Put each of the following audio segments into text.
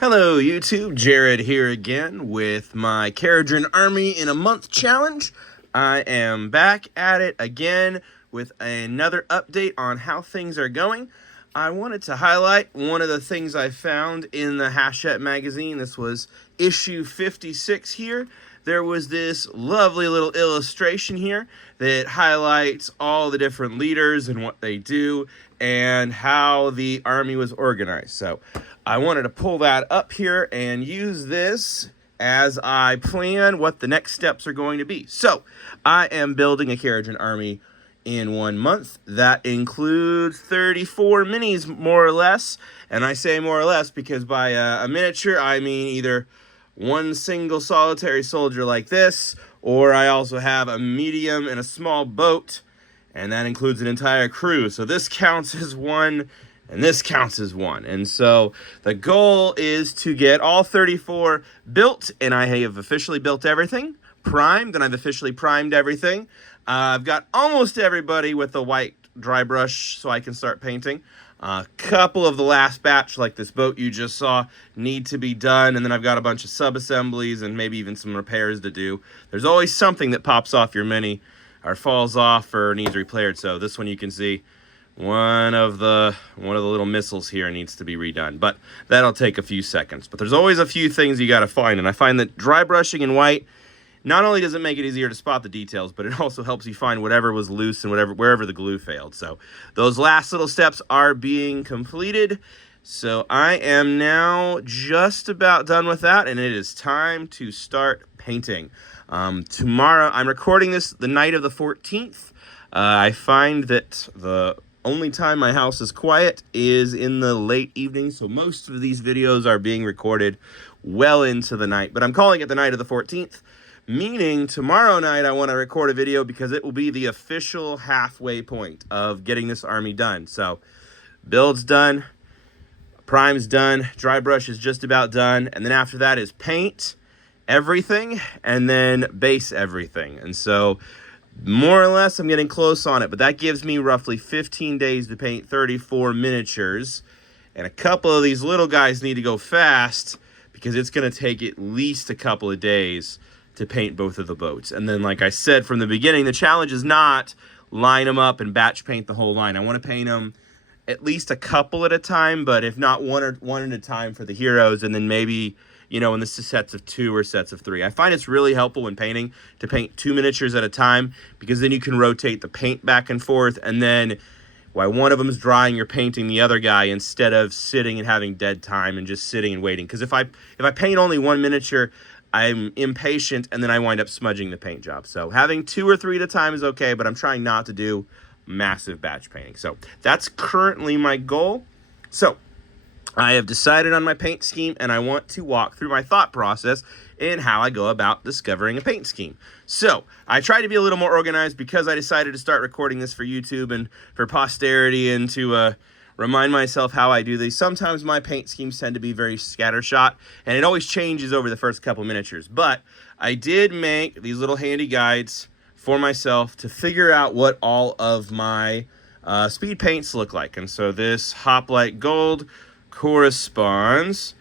Hello YouTube, Jared here again with my Kharadron Army in a Month challenge. I am back at it again with another update on how things are going. I wanted to highlight one of the things I found in the Hachette magazine. This was issue 56 here. There was this lovely little illustration here that highlights all the different leaders and what they do and how the army was organized. So I wanted to pull that up here and use this as I plan what the next steps are going to be. So I am building a Kharadron army in 1 month. That includes 34 minis, more or less. And I say more or less because by a miniature, I mean either one single solitary soldier like this, or I also have a medium and a small boat, and that includes an entire crew. So this counts as one, and this counts as one. And so the goal is to get all 34 built, and I have officially built everything, primed, and I've officially primed everything. I've got almost everybody with the white dry brush so I can start painting. A couple of the last batch, like this boat you just saw, need to be done, and then I've got a bunch of sub-assemblies and maybe even some repairs to do. There's always something that pops off your mini, or falls off, or needs repaired. So this one you can see, one of the little missiles here needs to be redone, but that'll take a few seconds. But there's always a few things you got to find, and I find that dry brushing in white not only does it make it easier to spot the details, but it also helps you find whatever was loose and wherever the glue failed. So those last little steps are being completed. So I am now just about done with that, and it is time to start painting. Tomorrow, I'm recording this the night of the 14th. I find that the only time my house is quiet is in the late evening, so most of these videos are being recorded well into the night. But I'm calling it the night of the 14th. Meaning tomorrow night I want to record a video because it will be the official halfway point of getting this army done. So build's done, prime's done, dry brush is just about done, and then after that is paint everything and then base everything. And so more or less I'm getting close on it, but that gives me roughly 15 days to paint 34 miniatures, and a couple of these little guys need to go fast because it's going to take at least a couple of days to paint both of the boats. And then, like I said from the beginning, the challenge is not line them up and batch paint the whole line. I want to paint them at least a couple at a time, but if not one at a time for the heroes, and then maybe, you know, in the sets of 2 or sets of 3. I find it's really helpful when painting to paint 2 miniatures at a time, because then you can rotate the paint back and forth, and then while one of them is drying, you're painting the other guy instead of sitting and having dead time and just sitting and waiting. Because if I paint only 1 miniature, I'm impatient, and then I wind up smudging the paint job. So having 2 or 3 at a time is okay, but I'm trying not to do massive batch painting. So that's currently my goal. So I have decided on my paint scheme, and I want to walk through my thought process in how I go about discovering a paint scheme. So I try to be a little more organized because I decided to start recording this for YouTube and for posterity, and to remind myself how I do these. Sometimes my paint schemes tend to be very scattershot, and it always changes over the first couple miniatures. But I did make these little handy guides for myself to figure out what all of my speed paints look like. And so this Hoplite Gold corresponds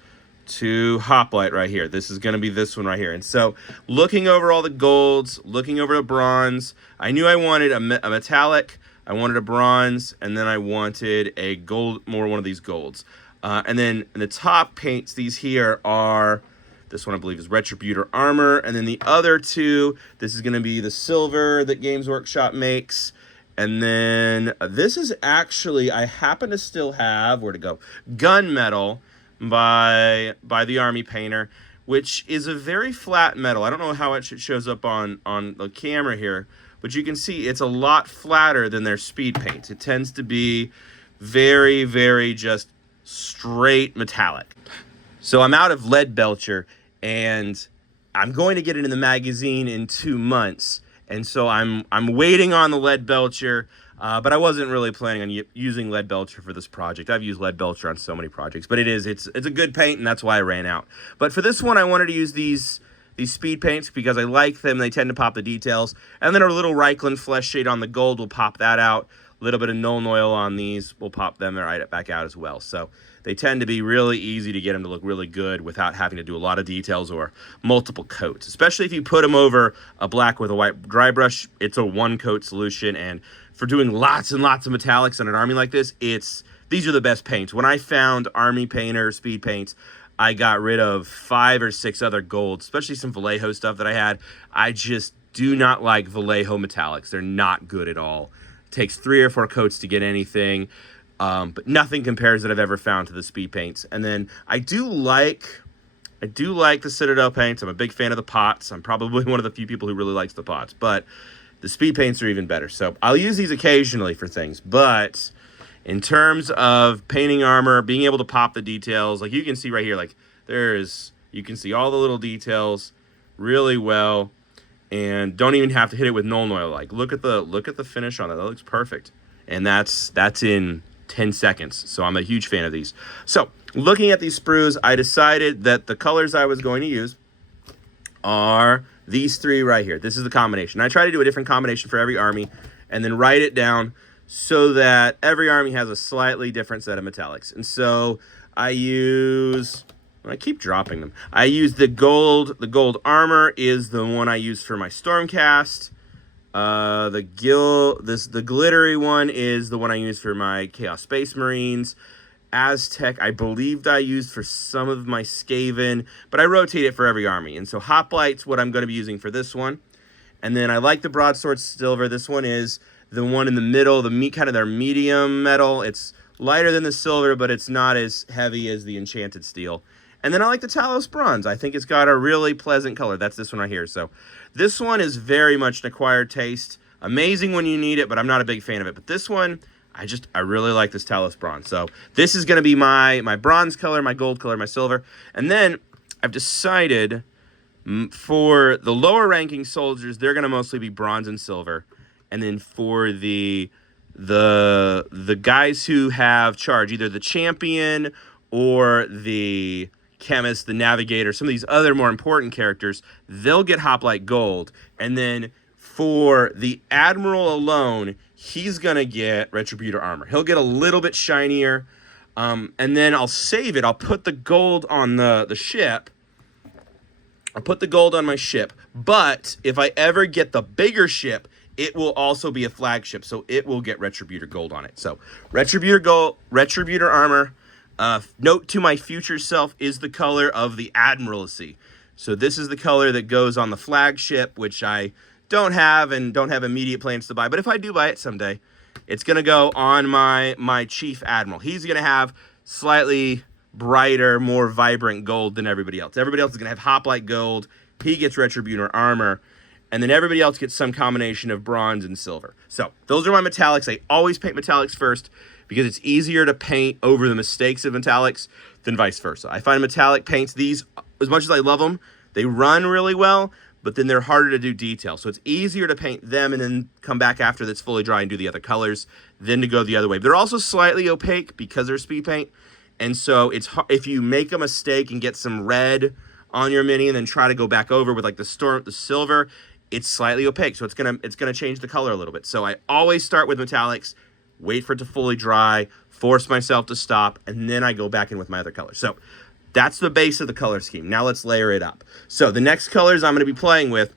to Hoplite right here. This is going to be this one right here. And so looking over all the golds, looking over the bronze, I knew I wanted a metallic, I wanted a bronze, and then I wanted a gold, one of these golds. And then in the top paints, these here are, this one I believe is Retributor Armor, and then the other 2, this is going to be the silver that Games Workshop makes. And then this is actually, I happen to still have, where to go, Gunmetal by the Army Painter, which is a very flat metal. I don't know how it shows up on the camera here, but you can see it's a lot flatter than their speed paints. It tends to be very, very just straight metallic. So I'm out of Lead Belcher, and I'm going to get it in the magazine in 2 months. And so I'm waiting on the Lead Belcher, but I wasn't really planning on using Lead Belcher for this project. I've used Lead Belcher on so many projects, but it's a good paint, and that's why I ran out. But for this one, I wanted to use these speed paints because I like them. They tend to pop the details. And then a little Reichland flesh shade on the gold will pop that out. A little bit of Nuln Oil on these will pop them right back out as well. So they tend to be really easy to get them to look really good without having to do a lot of details or multiple coats. Especially if you put them over a black with a white dry brush, it's a one-coat solution. And for doing lots and lots of metallics on an army like this, these are the best paints. When I found Army Painter speed paints, I got rid of 5 or 6 other golds, especially some Vallejo stuff that I had. I just do not like Vallejo metallics. They're not good at all. It takes 3 or 4 coats to get anything, but nothing compares that I've ever found to the speed paints. And then I do like the Citadel paints. I'm a big fan of the pots. I'm probably one of the few people who really likes the pots, but the speed paints are even better. So I'll use these occasionally for things, but in terms of painting armor, being able to pop the details, like you can see right here, like you can see all the little details really well, and don't even have to hit it with Nuln Oil. Like look at the finish on it. That looks perfect, and that's in 10 seconds. So I'm a huge fan of these. So looking at these sprues, I decided that the colors I was going to use are these 3 right here. This is the combination. I try to do a different combination for every army, and then write it down so that every army has a slightly different set of metallics. And so I keep dropping them. I use the gold. The gold armor is the one I use for my Stormcast. The glittery one is the one I use for my Chaos Space Marines. Aztec, I believed I used for some of my Skaven, but I rotate it for every army. And so Hoplite's what I'm going to be using for this one. And then I like the Broadsword Silver. This one is the one in the middle, kind of their medium metal. It's lighter than the silver, but it's not as heavy as the Enchanted Steel. And then I like the Talos Bronze. I think it's got a really pleasant color. That's this one right here. So this one is very much an acquired taste. Amazing when you need it, but I'm not a big fan of it. But this one, I really like this Talos Bronze. So this is going to be my bronze color, my gold color, my silver. And then I've decided for the lower ranking soldiers, they're going to mostly be bronze and silver. And then for the guys who have charge, either the champion or the chemist, the navigator, some of these other more important characters, they'll get Hoplite Gold. And then for the Admiral alone, he's going to get Retributor Armor. He'll get a little bit shinier. And then I'll save it. I'll put the gold on the ship. I'll put the gold on my ship. But if I ever get the bigger ship, it will also be a flagship, so it will get Retributor Gold on it. So Retributor Gold, Retributor Armor. Note to my future self is the color of the Admiralty. So this is the color that goes on the flagship, which I don't have and don't have immediate plans to buy. But if I do buy it someday, it's going to go on my Chief Admiral. He's going to have slightly brighter, more vibrant gold than everybody else. Everybody else is going to have Hoplite Gold. He gets Retributor Armor. And then everybody else gets some combination of bronze and silver. So those are my metallics. I always paint metallics first because it's easier to paint over the mistakes of metallics than vice versa. I find metallic paints, these, as much as I love them, they run really well, but then they're harder to do detail. So it's easier to paint them and then come back after that's fully dry and do the other colors than to go the other way. They're also slightly opaque because they're speed paint. And so if you make a mistake and get some red on your mini and then try to go back over with like the silver, it's slightly opaque, so it's gonna change the color a little bit. So I always start with metallics, wait for it to fully dry, force myself to stop, and then I go back in with my other colors. So that's the base of the color scheme. Now let's layer it up. So the next colors I'm gonna be playing with,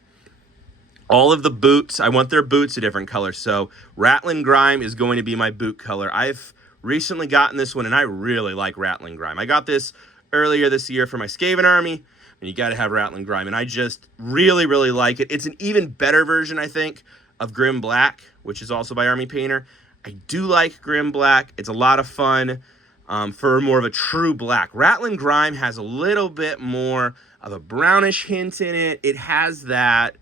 all of the boots, I want their boots a different color. So Rattling Grime is going to be my boot color. I've recently gotten this one, and I really like Rattling Grime. I got this earlier this year for my Skaven army, and you got to have Rattling Grime, and I just really, really like it. It's an even better version, I think, of Grim Black, which is also by Army Painter. I do like Grim Black. It's a lot of fun for more of a true black. Rattling Grime has a little bit more of a brownish hint in it. It has that.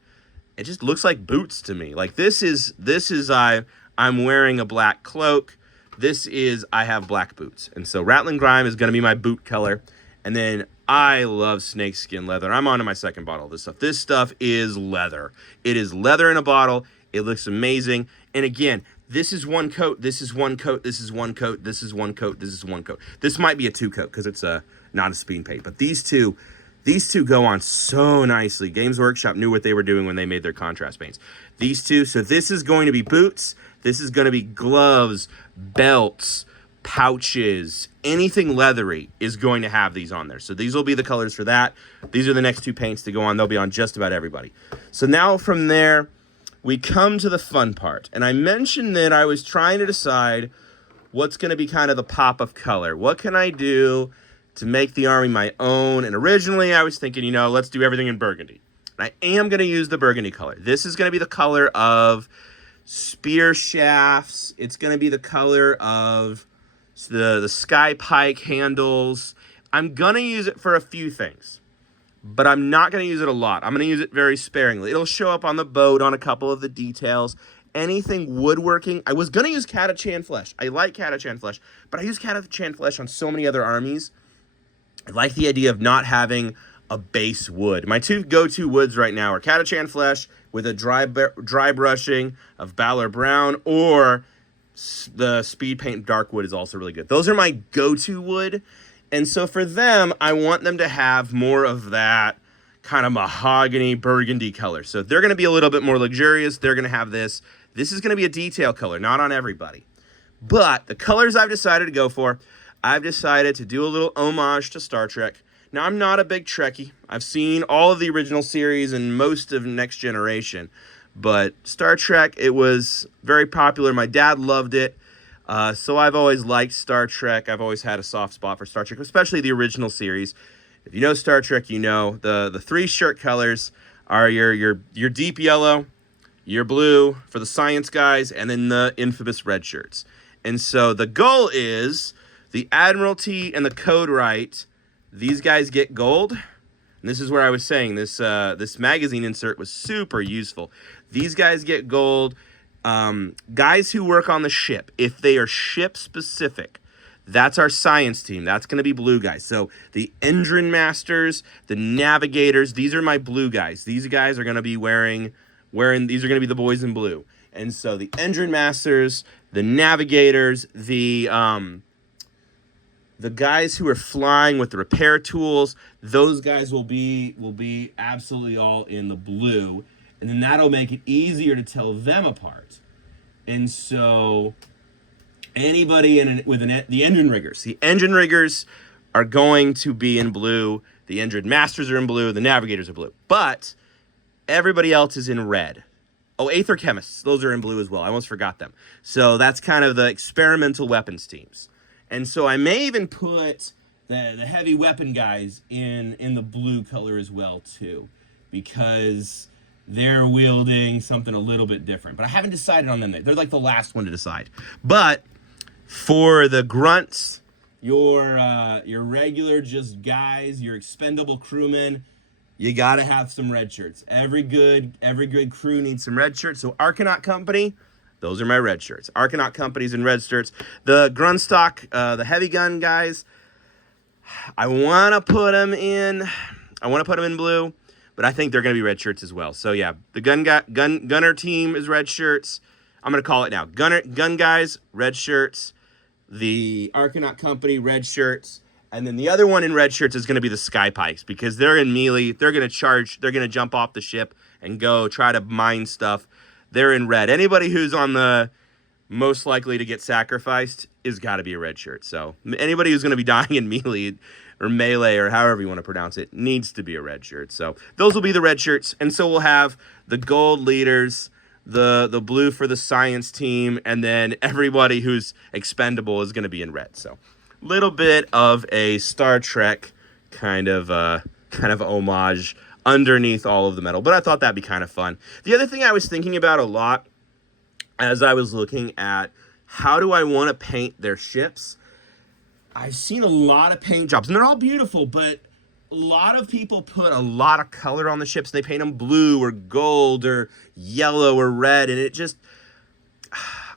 It just looks like boots to me. Like this is I'm wearing a black cloak. This is I have black boots, and so Rattling Grime is going to be my boot color, and then I love snakeskin leather. I'm on to my second bottle of this stuff. This stuff is leather. It is leather in a bottle. It looks amazing. And again, this is one coat. This is one coat. This is one coat. This is one coat. This is one coat. This might be a 2-coat because it's not a speed paint. But these two, These two go on so nicely. Games Workshop knew what they were doing when they made their contrast paints. These two, so this is going to be boots. This is going to be gloves, belts, pouches, anything leathery is going to have these on there. So these will be the colors for that. These are the next two paints to go on. They'll be on just about everybody. So now from there, we come to the fun part. And I mentioned that I was trying to decide what's going to be kind of the pop of color. What can I do to make the army my own? And originally I was thinking, you know, let's do everything in burgundy. And I am going to use the burgundy color. This is going to be the color of spear shafts. It's going to be the color of the sky pike handles. I'm going to use it for a few things, but I'm not going to use it a lot. I'm going to use it very sparingly. It'll show up on the boat on a couple of the details. Anything woodworking. I was going to use Kharadron flesh. I like Kharadron flesh, but I use Kharadron flesh on so many other armies. I like the idea of not having a base wood. My two go-to woods right now are Kharadron flesh with a dry brushing of Valor Brown, or the speed paint dark wood is also really good. Those are my go-to wood. And so for them, I want them to have more of that kind of mahogany burgundy color. So they're going to be a little bit more luxurious. They're going to have this. This is going to be a detail color, not on everybody. But the colors I've decided to go for, I've decided to do a little homage to Star Trek. Now, I'm not a big Trekkie. I've seen all of the original series and most of Next Generation. But Star Trek, it was very popular. My dad loved it. So I've always liked Star Trek. I've always had a soft spot for Star Trek, especially the original series. If you know Star Trek, you know the three shirt colors are your deep yellow, your blue for the science guys, and then the infamous red shirts. And so the goal is the Admiralty and the Code Right. These guys get gold. And this is where I was saying this magazine insert was super useful. These guys get gold. Guys who work on the ship, if they are ship specific, that's our science team. That's going to be blue guys. So the engine masters, the navigators, these are my blue guys. These guys are going to be wearing these are going to be the boys in blue. And so the engine masters, the navigators, the guys who are flying with the repair tools, those guys will be absolutely all in the blue. And then that'll make it easier to tell them apart. And so anybody the engine riggers. The engine riggers are going to be in blue. The engine masters are in blue. The navigators are blue. But everybody else is in red. Oh, Aether chemists. Those are in blue as well. I almost forgot them. So that's kind of the experimental weapons teams. And so I may even put the heavy weapon guys in the blue color as well, too. Because they're wielding something a little bit different. But I haven't decided on them. They're like the last one to decide. But for the grunts, your regular just guys, your expendable crewmen, you got to have some red shirts. Every good crew needs some red shirts. So Arcanaut Company, those are my red shirts. Arcanaut Company's in red shirts. The Grunstock, the heavy gun guys, I want to put them in blue. But I think they're going to be red shirts as well. So, yeah, the gunner team is red shirts. I'm going to call it now. Gun guys, red shirts. The Arcanaut Company, red shirts. And then the other one in red shirts is going to be the Sky Pikes, because they're in melee. They're going to charge. They're going to jump off the ship and go try to mine stuff. They're in red. Anybody who's on the most likely to get sacrificed is got to be a red shirt. So anybody who's going to be dying in melee or melee, or however you want to pronounce it, needs to be a red shirt. So those will be the red shirts. And so we'll have the gold leaders, the blue for the science team, and then everybody who's expendable is going to be in red. So little bit of a Star Trek kind of homage underneath all of the metal. But I thought that'd be kind of fun. The other thing I was thinking about a lot as I was looking at how do I want to paint their ships, I've seen a lot of paint jobs, and they're all beautiful, but a lot of people put a lot of color on the ships. They paint them blue or gold or yellow or red, and it just,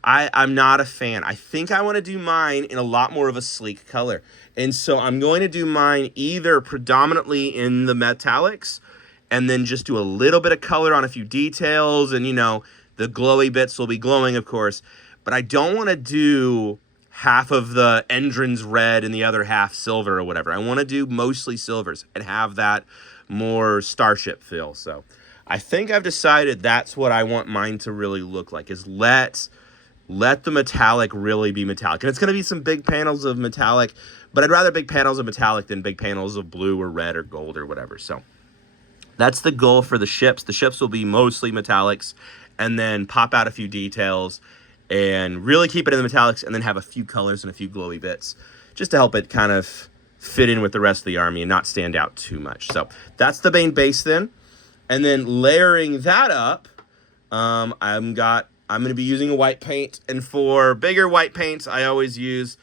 I'm not a fan. I think I want to do mine in a lot more of a sleek color. And so I'm going to do mine either predominantly in the metallics and then just do a little bit of color on a few details, and, you know, the glowy bits will be glowing, of course. But I don't want to do half of the engine's red and the other half silver or whatever. I want to do mostly silvers and have that more starship feel. So I think I've decided that's what I want mine to really look like, is let the metallic really be metallic. And it's going to be some big panels of metallic, but I'd rather big panels of metallic than big panels of blue or red or gold or whatever. So that's the goal for the ships. The ships will be mostly metallics, and then pop out a few details and really keep it in the metallics, and then have a few colors and a few glowy bits just to help it kind of fit in with the rest of the army and not stand out too much. So that's the main base then. And then layering that up, I'm going to be using a white paint. And for bigger white paints, I always use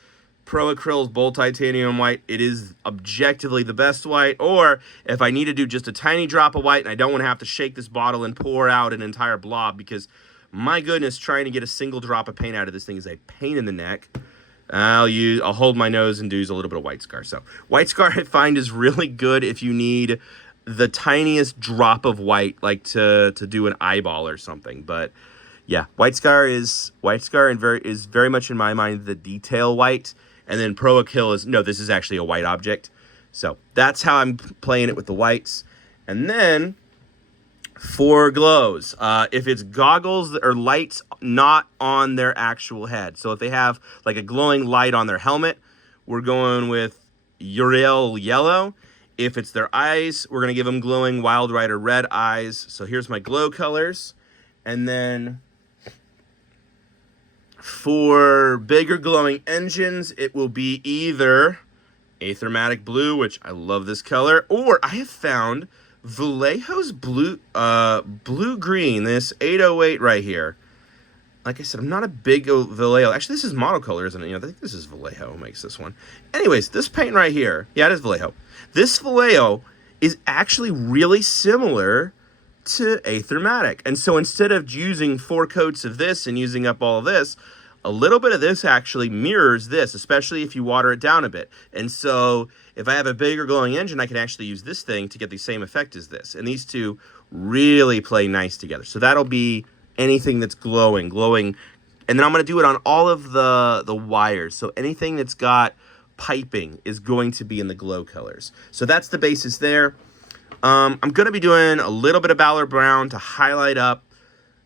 Pro Acryl's Bold Titanium White. It is objectively the best white. Or if I need to do just a tiny drop of white and I don't want to have to shake this bottle and pour out an entire blob, because my goodness, trying to get a single drop of paint out of this thing is a pain in the neck, I'll hold my nose and use a little bit of White Scar. So White Scar I find is really good if you need the tiniest drop of white, like to do an eyeball or something. But yeah, White Scar is very much in my mind the detail white. And then Pro Acryl is, no, this is actually a white object. So that's how I'm playing it with the whites. And then for glows, if it's goggles or lights not on their actual head. So if they have like a glowing light on their helmet, we're going with Uriel Yellow. If it's their eyes, we're going to give them glowing Wild Rider red eyes. So here's my glow colors. And then for bigger glowing engines, it will be either Aethermatic Blue, which I love this color, or I have found Vallejo's blue-green, this 808 right here. Like I said, I'm not a big Vallejo. Actually, this is monocolor, isn't it? I think this is Vallejo who makes this one. Anyways, this paint right here, yeah, it is Vallejo. This Vallejo is actually really similar to Aethermatic. And so instead of using 4 coats of this and using up all of this, a little bit of this actually mirrors this, especially if you water it down a bit. And so if I have a bigger glowing engine, I can actually use this thing to get the same effect as this. And these two really play nice together. So that'll be anything that's glowing. And then I'm going to do it on all of the wires. So anything that's got piping is going to be in the glow colors. So that's the basis there. I'm going to be doing a little bit of Ballard Brown to highlight up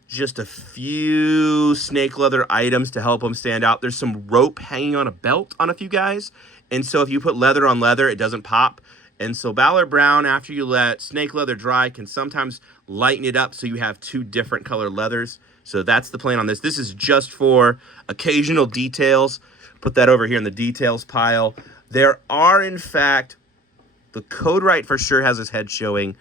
just a few snake leather items to help them stand out. There's some rope hanging on a belt on a few guys, and so if you put leather on leather, it doesn't pop. And so Ballard Brown, after you let snake leather dry, can sometimes lighten it up so you have 2 different colored leathers. So that's the plan on this. This is just for occasional details. Put that over here in the details pile. There are, in fact, the Codewright for sure has his head showing,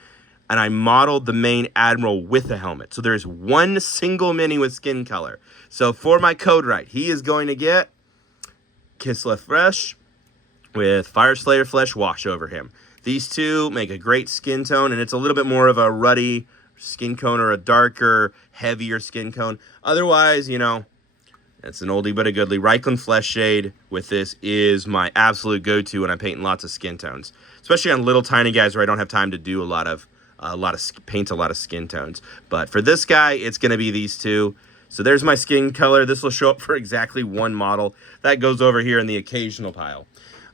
and I modeled the main admiral with a helmet. So there's one single mini with skin color. So for my Codewright, he is going to get Kislev Fresh with Fire Slayer Flesh Wash over him. These two make a great skin tone, and it's a little bit more of a ruddy skin tone or a darker, heavier skin tone. Otherwise, it's an oldie but a goodlie. Reikland Flesh Shade with this is my absolute go-to when I'm painting lots of skin tones, especially on little tiny guys where I don't have time to do paint a lot of skin tones. But for this guy, it's going to be these two. So there's my skin color. This will show up for exactly one model. That goes over here in the occasional pile.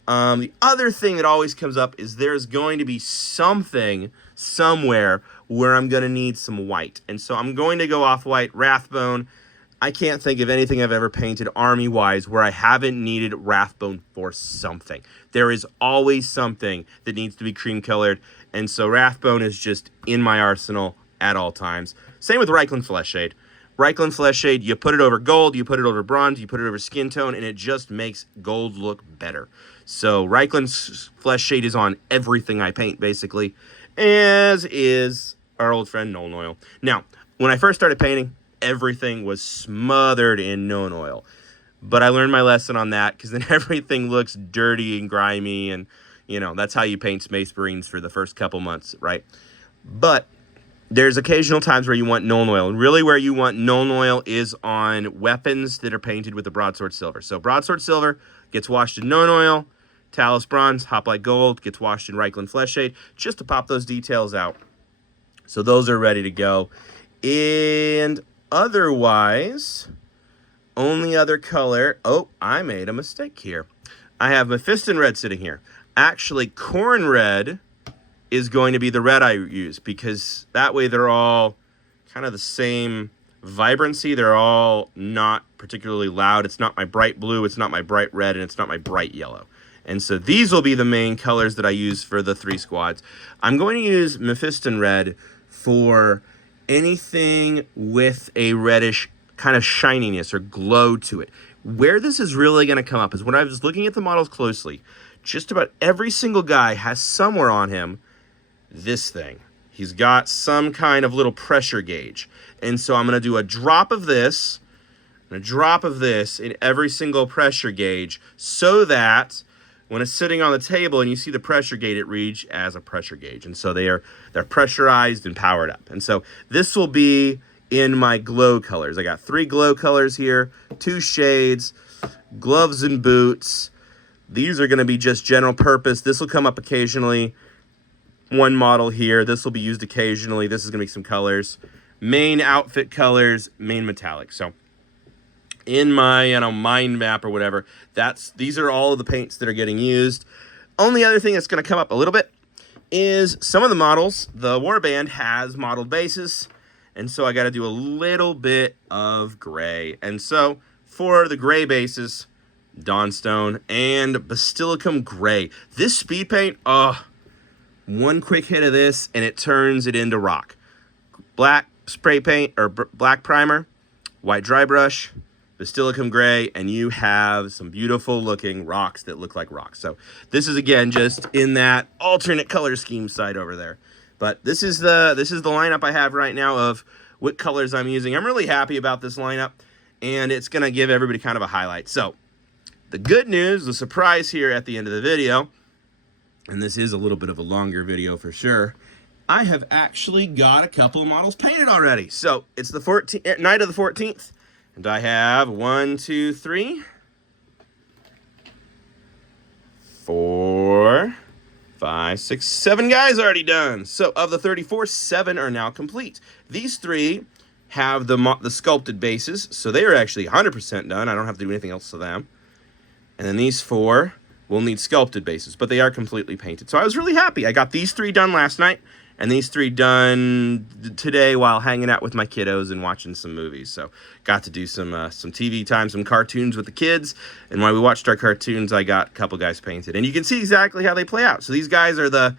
The other thing that always comes up is there's going to be something somewhere where I'm going to need some white. And so I'm going to go off white. Rathbone. I can't think of anything I've ever painted army-wise where I haven't needed Rathbone for something. There is always something that needs to be cream-colored, and so Rathbone is just in my arsenal at all times. Same with Reikland Flesh Shade. Reikland Flesh Shade, you put it over gold, you put it over bronze, you put it over skin tone, and it just makes gold look better. So Reikland's Flesh Shade is on everything I paint, basically, as is our old friend Nuln Oil. Now, when I first started painting, everything was smothered in Nuln Oil. But I learned my lesson on that, because then everything looks dirty and grimy, and, that's how you paint Space Marines for the first couple months, right? But there's occasional times where you want Nuln Oil, and really where you want Nuln Oil is on weapons that are painted with the Broadsword Silver. So Broadsword Silver gets washed in Nuln Oil, Talus Bronze, Hoplite Gold gets washed in Reikland Flesh Shade, just to pop those details out. So those are ready to go. And otherwise, only other color, oh, I made a mistake here. I have Mephiston red sitting here. Actually, corn red is going to be the red I use, because that way they're all kind of the same vibrancy. They're all not particularly loud. It's not my bright blue, it's not my bright red, and it's not my bright yellow. And so these will be the main colors that I use for the 3 squads. I'm going to use Mephiston red for anything with a reddish kind of shininess or glow to it. Where this is really going to come up is when I was looking at the models closely, just about every single guy has somewhere on him this thing. He's got some kind of little pressure gauge. And so I'm going to do a drop of this and a drop of this in every single pressure gauge, so that when it's sitting on the table and you see the pressure gauge, it reads as a pressure gauge. And so they're pressurized and powered up. And so this will be in my glow colors. I got 3 glow colors here, 2 shades, gloves and boots. These are going to be just general purpose. This will come up occasionally. 1 model here. This will be used occasionally. This is going to be some colors. Main outfit colors, main metallic. So in my mind map or whatever, these are all of the paints that are getting used. Only other thing that's going to come up a little bit is some of the models. The warband has modeled bases, and so I got to do a little bit of gray. And so for the gray bases, Dawnstone and Basilicum Gray. This speed paint, one quick hit of this and it turns it into rock. Black spray paint or black primer, white dry brush, Basilicum Gray, and you have some beautiful looking rocks that look like rocks. So this is, again, just in that alternate color scheme side over there. But this is the lineup I have right now of what colors I'm using. I'm really happy about this lineup, and it's going to give everybody kind of a highlight. So the good news, the surprise here at the end of the video, and this is a little bit of a longer video for sure, I have actually got a couple of models painted already. So it's the night of the 14th, and I have 1, 2, 3, 4, 5, 6, 7 guys already done. So of the 34, 7 are now complete. These 3 have the sculpted bases, so they are actually 100% done. I don't have to do anything else to them. And then these 4 will need sculpted bases, but they are completely painted. So I was really happy. I got these 3 done last night, and these 3 done today while hanging out with my kiddos and watching some movies. So got to do some TV time, some cartoons with the kids. And while we watched our cartoons, I got a couple guys painted. And you can see exactly how they play out. So these guys are the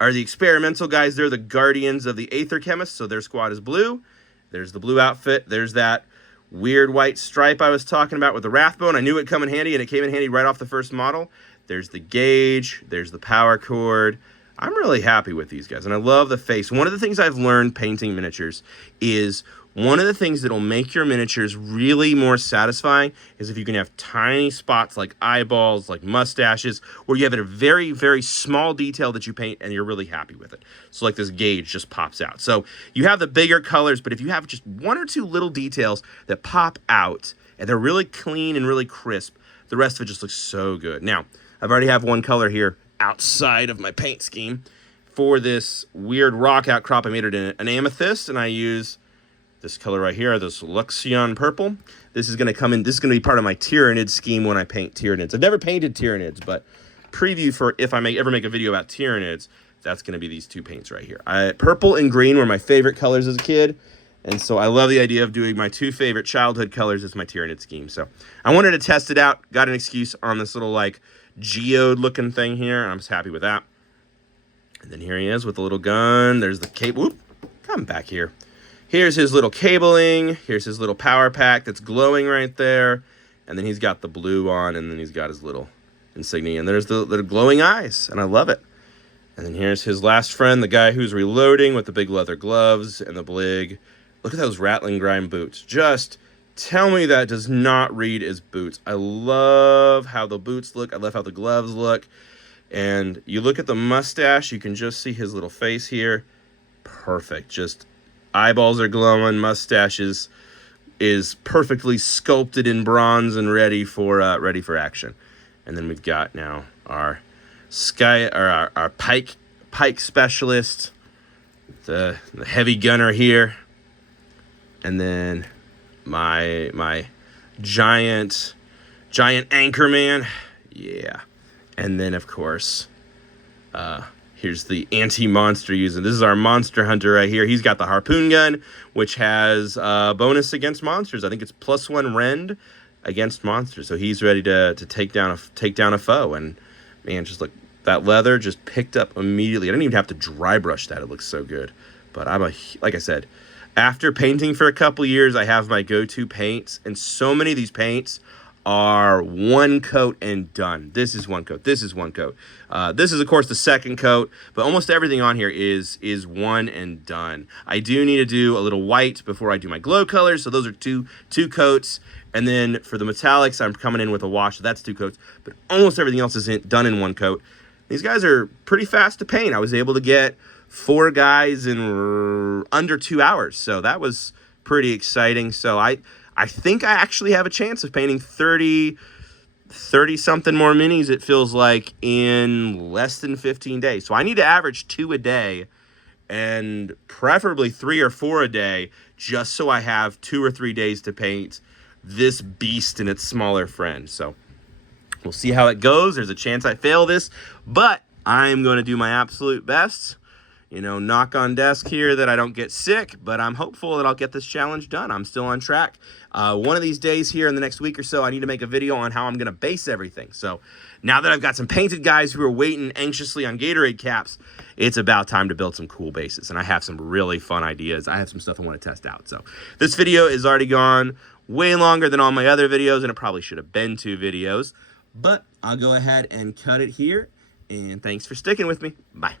experimental guys. They're the guardians of the Aether Chemists. So their squad is blue. There's the blue outfit. There's that weird white stripe I was talking about with the Wrathbone. I knew it'd come in handy, and it came in handy right off the first model. There's the gauge. There's the power cord. I'm really happy with these guys, and I love the face. One of the things I've learned painting miniatures is one of the things that will make your miniatures really more satisfying is if you can have tiny spots like eyeballs, like mustaches, where you have a very, very small detail that you paint and you're really happy with it. So like this gauge just pops out. So you have the bigger colors, but if you have just 1 or 2 little details that pop out and they're really clean and really crisp, the rest of it just looks so good. Now, I've already have 1 color here outside of my paint scheme. For this weird rock outcrop, I made it an amethyst, and I use this color right here, this Luxion purple. This is going to come in, this is going to be part of my Tyranids scheme when I paint Tyranids. I've never painted Tyranids, but preview for if I ever make a video about Tyranids, that's going to be these 2 paints right here. Purple and green were my favorite colors as a kid, and so I love the idea of doing my 2 favorite childhood colors as my Tyranid scheme. So I wanted to test it out, got an excuse on this little like geode looking thing here, and I'm just happy with that. And then here he is with the little gun. There's the cable. Whoop, come back here. Here's his little cabling. Here's his little power pack that's glowing right there. And then he's got the blue on, and then he's got his little insignia. And there's the glowing eyes, and I love it. And then here's his last friend, the guy who's reloading with the big leather gloves and the blig. Look at those rattling grind boots. Just tell me that does not read as boots. I love how the boots look. I love how the gloves look. And you look at the mustache, you can just see his little face here. Perfect. Just eyeballs are glowing, mustaches is perfectly sculpted in bronze and ready for action. And then we've got now our our pike specialist, the heavy gunner here, and then my giant Anchorman. Yeah. And then, of course, here's the anti-monster using. This is our monster hunter right here. He's got the harpoon gun, which has bonus against monsters. I think it's +1 rend against monsters. So he's ready to take down a foe. And man, just look, that leather just picked up immediately. I didn't even have to dry brush that. It looks so good. But like I said, after painting for a couple years, I have my go-to paints, and so many of these paints are one coat and done. This is one coat. This is one coat. This is, of course, the second coat, but almost everything on here is one and done. I do need to do a little white before I do my glow colors, so those are two coats. And then for the metallics, I'm coming in with a wash, so that's 2 coats. But almost everything else is done in one coat. These guys are pretty fast to paint. I was able to get 4 guys in under 2 hours, so that was pretty exciting. So I think I actually have a chance of painting 30 something more minis, it feels like, in less than 15 days. So I need to average 2 a day, and preferably 3 or 4 a day, just so I have 2 or 3 days to paint this beast and its smaller friend. So we'll see how it goes. There's a chance I fail this, but I'm going to do my absolute best. You know, knock on desk here that I don't get sick, but I'm hopeful that I'll get this challenge done. I'm still on track. One of these days here in the next week or so, I need to make a video on how I'm going to base everything. So now that I've got some painted guys who are waiting anxiously on Gatorade caps, it's about time to build some cool bases. And I have some really fun ideas. I have some stuff I want to test out. So this video is already gone way longer than all my other videos, and it probably should have been 2 videos. But I'll go ahead and cut it here. And thanks for sticking with me. Bye.